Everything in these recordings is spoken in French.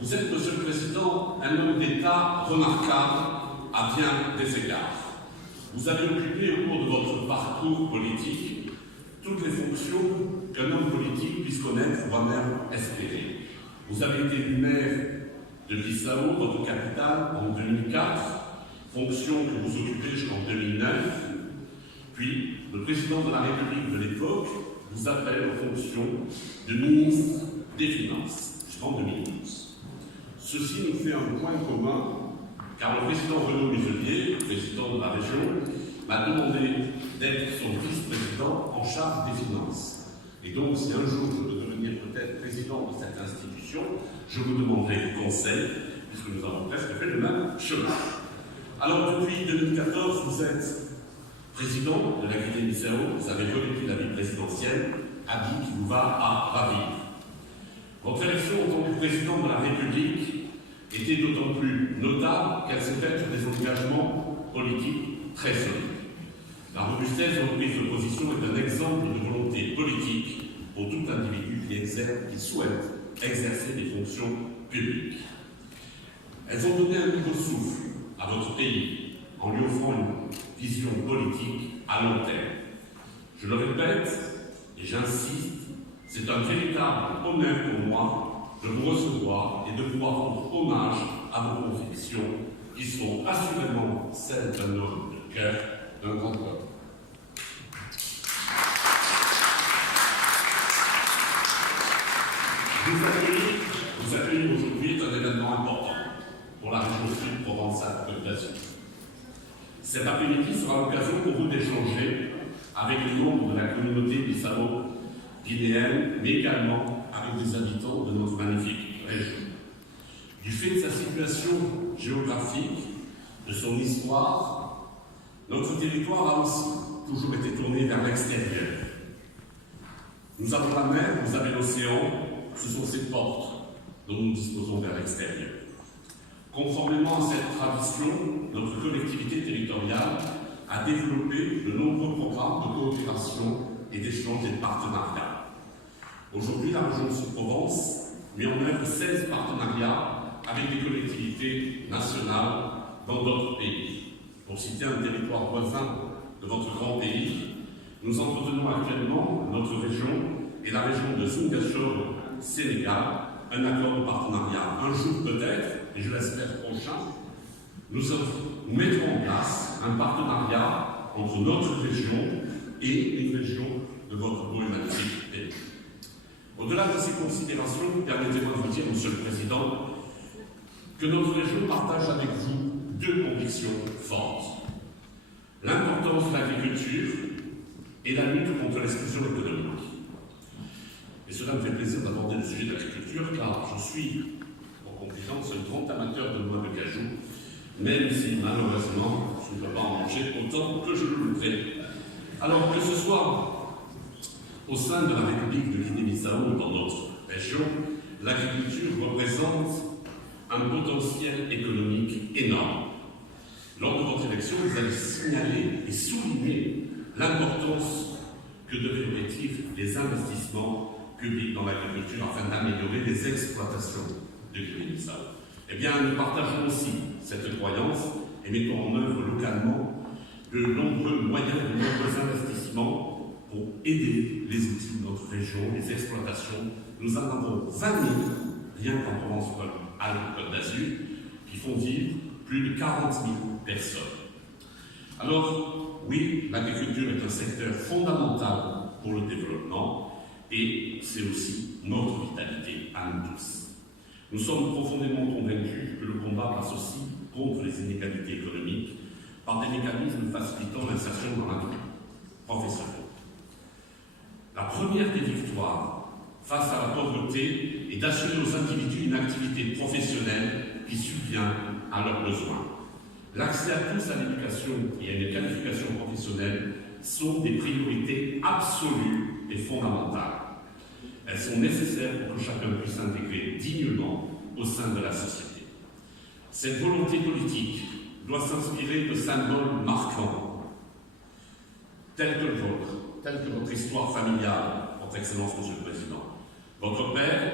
Vous êtes, Monsieur le Président, un homme d'État remarquable à bien des égards. Vous avez occupé au cours de votre parcours politique toutes les fonctions qu'un homme politique puisse connaître ou même espérer. Vous avez été élu maire de Bissau, votre capitale, en 2004, fonction que vous occupez jusqu'en 2009. Puis, le président de la République de l'époque vous appelle aux fonctions de ministre des Finances jusqu'en 2012. Ceci nous fait un point commun, car le président Renaud Muselier, président de la région, m'a demandé d'être son vice-président en charge des finances. Et donc, si un jour je veux devenir peut-être président de cette institution, je vous demanderai conseil, puisque nous avons presque fait le même chemin. Alors, depuis 2014, vous êtes président de la Guinée-Bissau, vous avez revêtu la vie présidentielle, habit qui vous va à ravir. Votre élection en tant que président de la République était d'autant plus notable qu'elle s'est faite sur des engagements politiques très solides. La robustesse de votre prise de position est un exemple de volonté politique pour tout individu qui souhaite exercer des fonctions publiques. Elles ont donné un nouveau souffle à votre pays en lui offrant une vision politique à long terme. Je le répète et j'insiste, c'est un véritable honneur pour moi de vous recevoir et de pouvoir rendre hommage à vos convictions qui sont assurément celles d'un homme de cœur, d'un grand homme. Vous accueillir aujourd'hui est un événement important pour la région sud Provence-Alpes-Côte d'Azur. Cet après-midi sera l'occasion pour vous d'échanger avec les membres de la communauté bissau-guinéenne, mais également avec des habitants de notre magnifique région. Du fait de sa situation géographique, de son histoire, notre territoire a aussi toujours été tourné vers l'extérieur. Nous avons la mer, vous avez l'océan, ce sont ces portes dont nous disposons vers l'extérieur. Conformément à cette tradition, notre collectivité territoriale a développé de nombreux programmes de coopération et d'échange et de partenariat. Aujourd'hui, la région Sud-Provence met en œuvre 16 partenariats avec des collectivités nationales dans d'autres pays. Pour citer un territoire voisin de votre grand pays, nous entretenons actuellement notre région et la région de Ziguinchor, Sénégal, un accord de partenariat. Un jour peut-être, et je l'espère prochain, nous mettrons en place un partenariat entre notre région et les régions de votre beau et magnifique pays. Au-delà de ces considérations, permettez-moi de vous dire, Monsieur le Président, que notre région partage avec vous deux convictions fortes. L'importance de l'agriculture et la lutte contre l'exclusion économique. Et cela me fait plaisir d'aborder le sujet de l'agriculture, car je suis, en confidence, un grand amateur de noix de cajou, même si malheureusement je ne peux pas en manger autant que je le voudrais. Alors que ce soit au sein de la République de Guinée-Bissau ou dans notre région, l'agriculture représente un potentiel économique énorme. Lors de votre élection, vous avez signalé et souligné l'importance que devaient revêtir les investissements publics dans l'agriculture afin d'améliorer les exploitations de Guinée-Bissau. Eh bien, nous partageons aussi cette croyance et mettons en œuvre localement de nombreux moyens, de nombreux investissements pour aider les outils de notre région, les exploitations. Nous en avons 20 000, rien qu'en Provence-Alpes-Côte d'Azur, qui font vivre plus de 40 000 personnes. Alors, oui, l'agriculture est un secteur fondamental pour le développement et c'est aussi notre vitalité à nous tous. Nous sommes profondément convaincus que le combat passe aussi contre les inégalités économiques par des mécanismes facilitant l'insertion dans la vie professionnelle. La première des victoires face à la pauvreté est d'assurer aux individus une activité professionnelle qui subvient à leurs besoins. L'accès à tous à l'éducation et à une qualification professionnelle sont des priorités absolues et fondamentales. Elles sont nécessaires pour que chacun puisse s'intégrer dignement au sein de la société. Cette volonté politique doit s'inspirer de symboles marquants, tels que le vôtre, tels que votre histoire familiale, votre Excellence, Monsieur le Président. Votre père,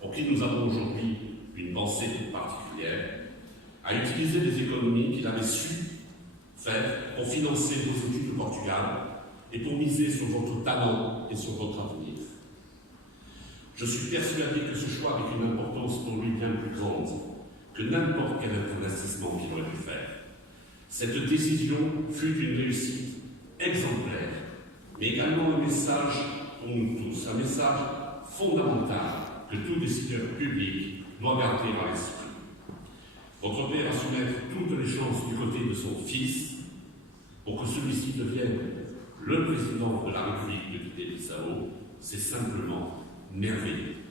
pour qui nous avons aujourd'hui une pensée toute particulière, a utilisé des économies qu'il avait su faire pour financer vos études au Portugal et pour miser sur votre talent et sur votre avenir. Je suis persuadé que ce choix avait une importance pour lui bien plus grande que n'importe quel investissement qu'il aurait pu faire. Cette décision fut une réussite exemplaire, mais également un message pour nous tous, un message fondamental que tout décideur public doit garder à l'esprit. Votre père a su mettre toutes les chances du côté de son fils pour que celui-ci devienne le président de la République de Guinée-Bissau. C'est simplement merveilleux.